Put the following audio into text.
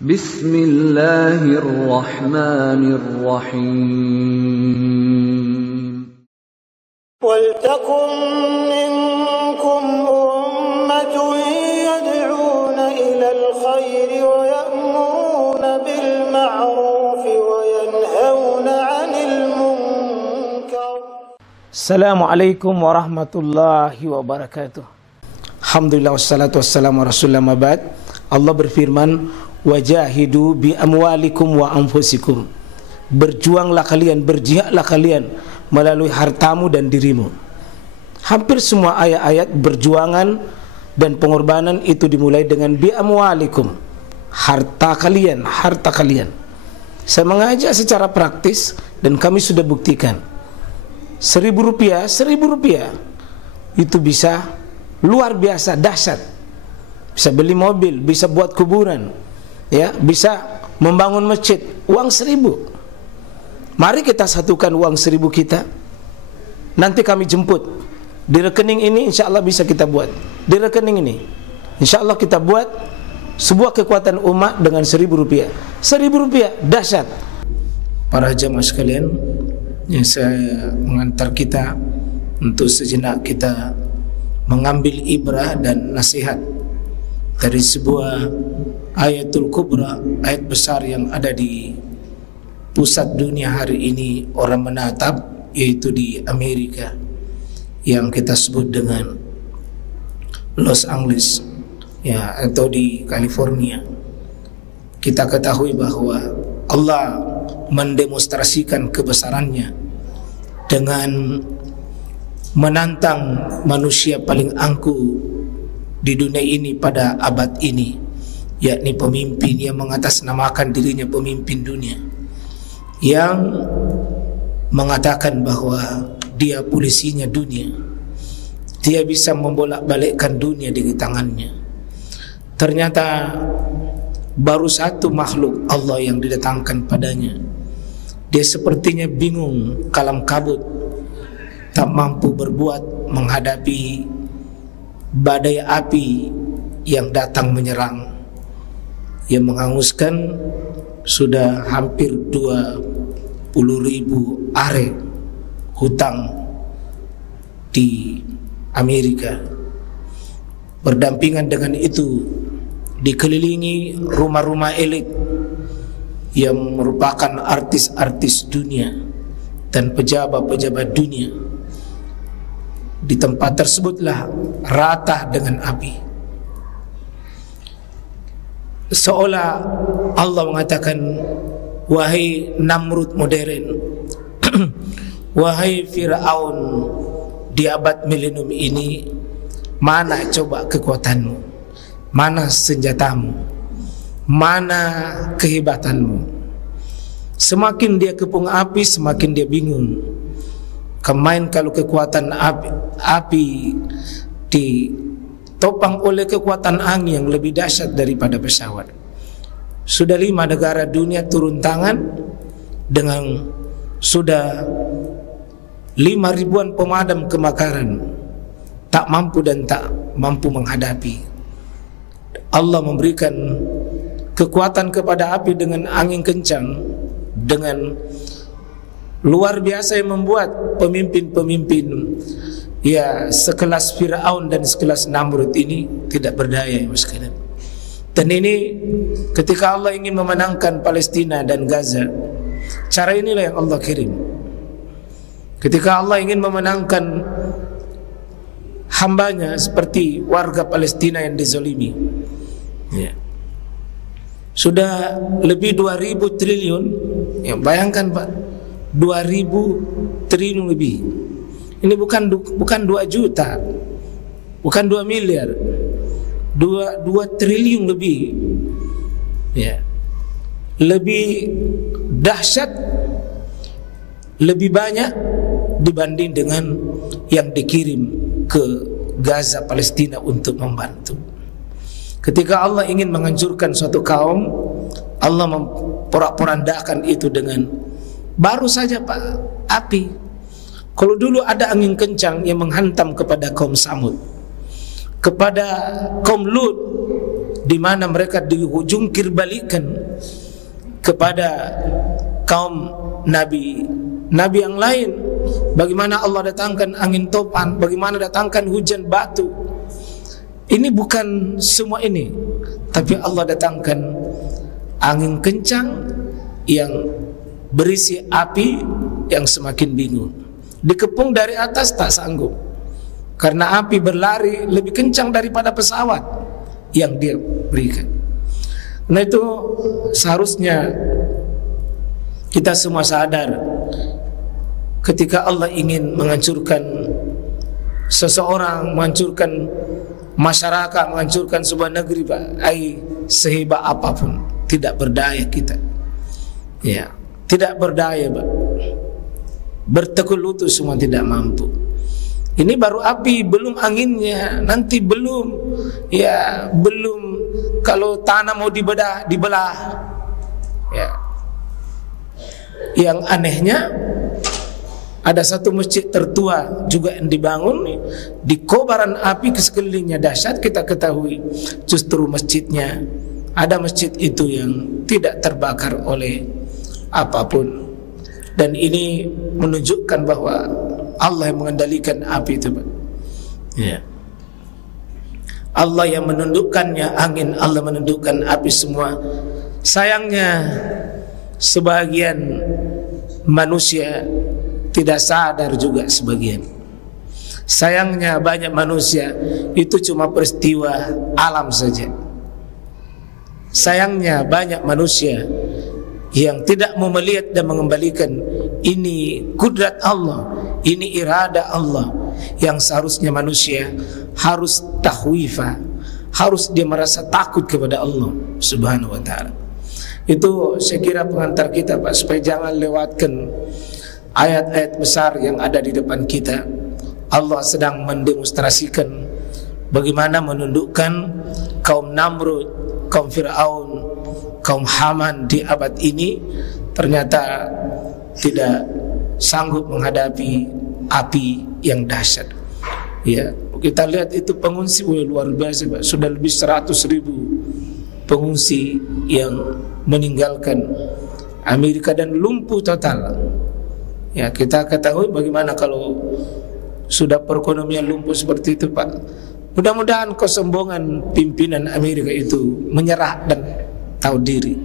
Bismillahirrahmanirrahim. Waltakum minkum ummatun yad'una ilal khairi wa ya'muruna bil ma'ruf wa yanhauna 'anil munkar. Assalamualaikum warahmatullahi wabarakatuh. Alhamdulillah wassalatu wassalamu ala rasulillah mabad. Allah berfirman, wajahidu bi amwalikum wa anfusikum. Berjuanglah kalian, berjihadlah kalian melalui hartamu dan dirimu. Hampir semua ayat-ayat berjuangan dan pengorbanan itu dimulai dengan bi amwalikum, harta kalian, harta kalian. Saya mengajak secara praktis dan kami sudah buktikan. Rp1.000 itu bisa luar biasa dahsyat. Bisa beli mobil, bisa buat kuburan, ya, bisa membangun masjid. Uang 1.000. Mari kita satukan uang 1.000 kita. Nanti kami jemput di rekening ini, insya Allah bisa kita buat. Di rekening ini, insya Allah kita buat sebuah kekuatan umat dengan Rp1.000. Rp1.000 dahsyat. Para jamaah sekalian, yang saya mengantar kita untuk sejenak kita mengambil ibrah dan nasihat dari sebuah ayatul kubra, ayat besar yang ada di pusat dunia hari ini orang menatap, yaitu di Amerika yang kita sebut dengan Los Angeles, ya, atau di California. Kita ketahui bahwa Allah mendemonstrasikan kebesarannya dengan menantang manusia paling angkuh di dunia ini pada abad ini, yakni pemimpin yang mengatasnamakan dirinya pemimpin dunia, yang mengatakan bahwa dia polisinya dunia, dia bisa membolak-balikkan dunia di tangannya. Ternyata baru satu makhluk Allah yang didatangkan padanya. Dia sepertinya bingung, kalam kabut, tak mampu berbuat menghadapi badai api yang datang menyerang, yang menghanguskan sudah hampir 20.000 are hutang di Amerika. Berdampingan dengan itu, dikelilingi rumah-rumah elit yang merupakan artis-artis dunia dan pejabat-pejabat dunia. Di tempat tersebutlah rata dengan api. Seolah Allah mengatakan, wahai Namrud modern, wahai Fir'aun di abad milenium ini, mana coba kekuatanmu, mana senjatamu, mana kehebatanmu. Semakin dia kepung api, semakin dia bingung. Kemain kalau kekuatan api ditopang oleh kekuatan angin yang lebih dahsyat daripada pesawat. Sudah 5 negara dunia turun tangan dengan sudah 5.000-an pemadam kebakaran, tak mampu dan tak mampu menghadapi. Allah memberikan kekuatan kepada api dengan angin kencang, dengan luar biasa, yang membuat pemimpin-pemimpin ya sekelas Fir'aun dan sekelas Namrud ini tidak berdaya, ya sekalian. Dan ini ketika Allah ingin memenangkan Palestina dan Gaza, cara inilah yang Allah kirim. Ketika Allah ingin memenangkan hambanya seperti warga Palestina yang dizalimi, ya, sudah lebih 2.000 triliun, ya, bayangkan Pak, 2.000 triliun lebih. Ini bukan 2 juta, bukan 2 miliar, 2 triliun lebih, ya. Lebih dahsyat, lebih banyak dibanding dengan yang dikirim ke Gaza Palestina untuk membantu. Ketika Allah ingin menghancurkan suatu kaum, Allah memporak-porandakan itu dengan baru saja Pak, api. Kalau dulu ada angin kencang yang menghantam kepada kaum Samud, kepada kaum Lut, di mana mereka dihujungkir balikan kepada kaum nabi yang lain. Bagaimana Allah datangkan angin topan, bagaimana datangkan hujan batu. Ini bukan semua ini, tapi Allah datangkan angin kencang yang berisi api yang semakin bingung. Dikepung dari atas tak sanggup, karena api berlari lebih kencang daripada pesawat yang dia berikan. Nah, itu seharusnya kita semua sadar, ketika Allah ingin menghancurkan seseorang, menghancurkan masyarakat, menghancurkan sebuah negeri, Pak, sehebat apapun tidak berdaya kita. Ya, tidak berdaya, Pak. Bertekuk lutut semua tidak mampu. Ini baru api, belum anginnya, nanti belum kalau tanah mau dibelah. Ya. Yang anehnya, ada satu masjid tertua juga yang dibangun di kobaran api ke sekelilingnya dahsyat. Kita ketahui justru masjidnya, ada masjid itu yang tidak terbakar oleh apapun. Dan ini menunjukkan bahwa Allah yang mengendalikan api itu, Pak. Ya. Allah yang menundukkannya, angin, Allah menundukkan api semua. Sayangnya sebagian manusia tidak sadar juga sebagian. Sayangnya banyak manusia itu cuma peristiwa alam saja. Sayangnya banyak manusia yang tidak mau melihat dan mengembalikan ini kudrat Allah, ini irada Allah, yang seharusnya manusia harus tahwifa, harus dia merasa takut kepada Allah Subhanahu wa ta'ala. Itu saya kira pengantar kita, Pak, supaya jangan lewatkan ayat-ayat besar yang ada di depan kita. Allah sedang mendemonstrasikan bagaimana menundukkan kaum Namrud, kaum Fir'aun, kaum Haman di abad ini ternyata tidak sanggup menghadapi api yang dahsyat. Ya, kita lihat itu pengungsi luar biasa, Pak. Sudah lebih 100.000 pengungsi yang meninggalkan Amerika dan lumpuh total. Ya, kita ketahui bagaimana kalau sudah perekonomian lumpuh seperti itu, Pak. Mudah-mudahan kesombongan pimpinan Amerika itu menyerah dan tahu diri.